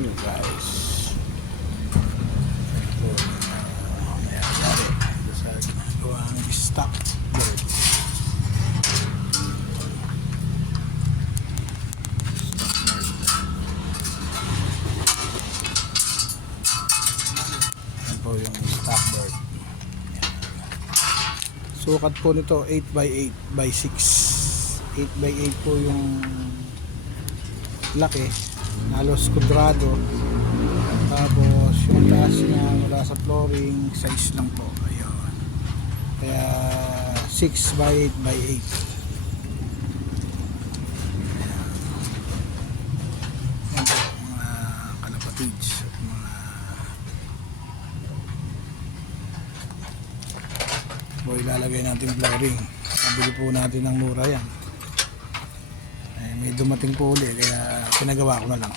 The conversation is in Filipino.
Ayun guys. Ito, mayayari sa ginagawang stock bird. Yan po yung stock bird. Sukat po nito 8x8 by 6. 8x8 po yung laki, halos kudrado. Tapos yung taas niya mula sa flooring size lang po, ayun, kaya 6x8 by 8. Yan po mga kalapatids at mga po ilalagay natin flooring. Nabili po natin ng mura yan. May dumating po uli kaya pinagawa ko na lang.